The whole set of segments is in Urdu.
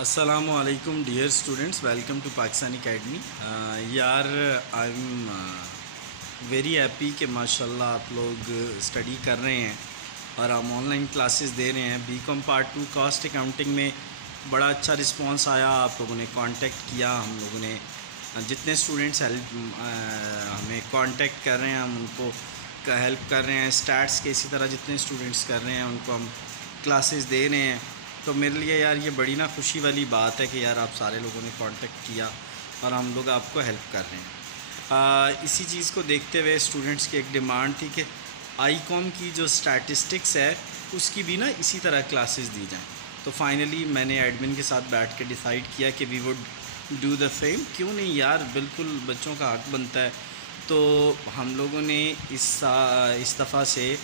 السلام علیکم dear students, welcome to Pakistani academy. یار آئی ایم ویری ہیپی کہ ماشاءاللہ آپ لوگ اسٹڈی کر رہے ہیں اور ہم آن لائن کلاسز دے رہے ہیں۔ B com part 2 cost accounting میں بڑا اچھا رسپانس آیا، آپ لوگوں نے کانٹیکٹ کیا، ہم لوگوں نے جتنے اسٹوڈنٹس ہمیں کانٹیکٹ کر رہے ہیں ہم ان کو ہیلپ کر رہے ہیں۔ اسٹیٹس کے اسی طرح جتنے اسٹوڈنٹس کر رہے ہیں ان کو ہم کلاسز دے رہے ہیں۔ تو میرے لیے یار یہ بڑی خوشی والی بات ہے کہ یار آپ سارے لوگوں نے کانٹیکٹ کیا اور ہم لوگ آپ کو ہیلپ کر رہے ہیں۔ اسی چیز کو دیکھتے ہوئے اسٹوڈنٹس کی ایک ڈیمانڈ تھی کہ آئی کام کی جو اسٹیٹسٹکس ہے اس کی بھی اسی طرح کلاسز دی جائیں۔ تو فائنلی میں نے ایڈمن کے ساتھ بیٹھ کے ڈیسائیڈ کیا کہ we would do the same. کیوں نہیں یار، بالکل بچوں کا حق بنتا ہے۔ تو ہم لوگوں نے اس دفعہ سے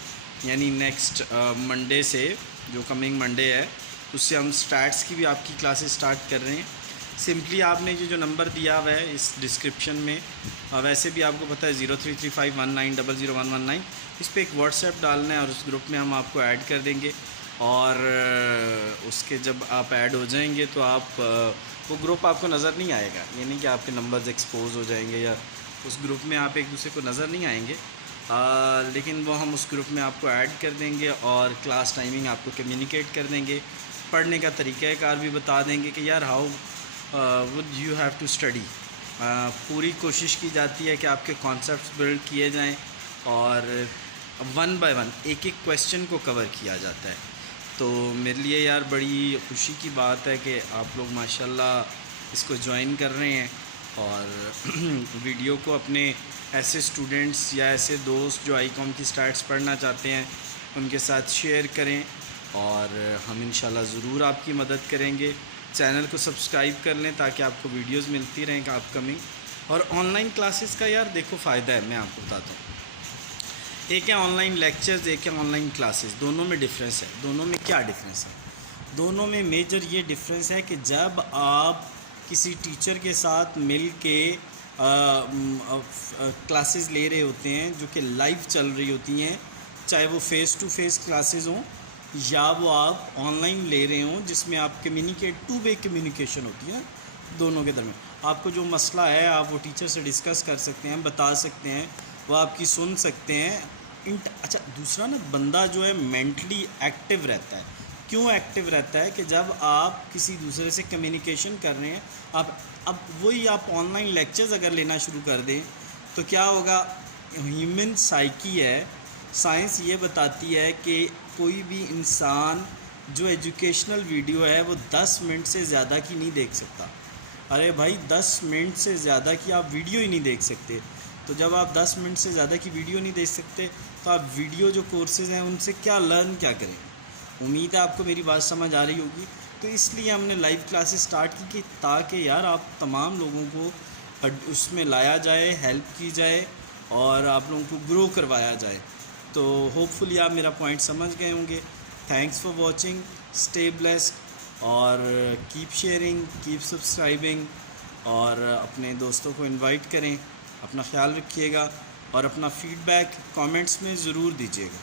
یعنی نیکسٹ منڈے سے، جو کمنگ منڈے ہے، اس سے ہم اسٹیٹس کی بھی آپ کی کلاسز سٹارٹ کر رہے ہیں۔ سمپلی آپ نے جو نمبر دیا ہوا ہے اس ڈسکرپشن میں، ویسے بھی آپ کو پتہ ہے 033519001119، اس پہ ایک واٹس ایپ ڈالنا ہے اور اس گروپ میں ہم آپ کو ایڈ کر دیں گے۔ اور اس کے جب آپ ایڈ ہو جائیں گے تو آپ وہ گروپ آپ کو نظر نہیں آئے گا، یہ نہیں کہ آپ کے نمبرز ایکسپوز ہو جائیں گے یا اس گروپ میں آپ ایک دوسرے کو نظر نہیں آئیں گے، لیکن وہ ہم اس گروپ میں آپ کو ایڈ کر دیں گے اور کلاس ٹائمنگ آپ کو کمیونیکیٹ کر دیں گے۔ پڑھنے کا طریقہ کار بھی بتا دیں گے کہ یار how would you have to study. پوری کوشش کی جاتی ہے کہ آپ کے کانسیپٹس بلڈ کیے جائیں اور ون بائی ون ایک ایک کویسچن کو کور کیا جاتا ہے۔ تو میرے لیے یار بڑی خوشی کی بات ہے کہ آپ لوگ ماشاءاللہ اس کو جوائن کر رہے ہیں اور ویڈیو کو اپنے ایسے اسٹوڈنٹس یا ایسے دوست جو آئی کام کی اسٹیٹس پڑھنا چاہتے ہیں ان کے ساتھ شیئر کریں، اور ہم انشاءاللہ ضرور آپ کی مدد کریں گے۔ چینل کو سبسکرائب کر لیں تاکہ آپ کو ویڈیوز ملتی رہیں کہ اپ کمنگ۔ اور آن لائن کلاسز کا یار دیکھو فائدہ ہے، میں آپ کو بتاتا ہوں۔ ایک ہے آن لائن لیکچرز، ایک ہے آن لائن کلاسز، دونوں میں ڈفرینس ہے۔ دونوں میں کیا ڈفرینس ہے؟ دونوں میں میجر یہ ڈفرینس ہے کہ جب آپ کسی ٹیچر کے ساتھ مل کے کلاسز لے رہے ہوتے ہیں جو کہ لائیو چل رہی ہوتی ہیں، چاہے وہ فیس ٹو فیس کلاسز ہوں یا وہ آپ آن لائن لے رہے ہوں، جس میں آپ ٹو وے کمیونیکیشن ہوتی ہے دونوں کے درمیان۔ آپ کو جو مسئلہ ہے آپ وہ ٹیچر سے ڈسکس کر سکتے ہیں، بتا سکتے ہیں، وہ آپ کی سن سکتے ہیں۔ اچھا دوسرا بندہ جو ہے مینٹلی ایکٹیو رہتا ہے۔ کیوں ایکٹیو رہتا ہے؟ کہ جب آپ کسی دوسرے سے کمیونیکیشن کر رہے ہیں، اب وہی آپ آن لائن لیکچرز اگر لینا شروع کر دیں تو کیا ہوگا؟ ہیومن سائیکی ہے، سائنس یہ بتاتی ہے کہ کوئی بھی انسان جو ایجوکیشنل ویڈیو ہے وہ 10 منٹ سے زیادہ کی نہیں دیکھ سکتا۔ ارے بھائی 10 منٹ سے زیادہ کی آپ ویڈیو ہی نہیں دیکھ سکتے۔ تو جب آپ 10 منٹ سے زیادہ کی ویڈیو نہیں دیکھ سکتے تو آپ ویڈیو جو کورسز ہیں ان سے کیا لرن کیا کریں؟ امید ہے آپ کو میری بات سمجھ آ رہی ہوگی۔ تو اس لیے ہم نے لائیو کلاسز سٹارٹ کی کہ تاکہ یار آپ تمام لوگوں کو اس میں لایا جائے، ہیلپ کی جائے اور آپ لوگوں کو گرو کروایا جائے۔ تو ہوپ فلی آپ میرا پوائنٹ سمجھ گئے ہوں گے۔ Thanks for watching, stay blessed اور کیپ شیئرنگ، کیپ سبسکرائبنگ، اور اپنے دوستوں کو انوائٹ کریں۔ اپنا خیال رکھیے گا اور اپنا فیڈ بیک کامنٹس میں ضرور دیجیے گا۔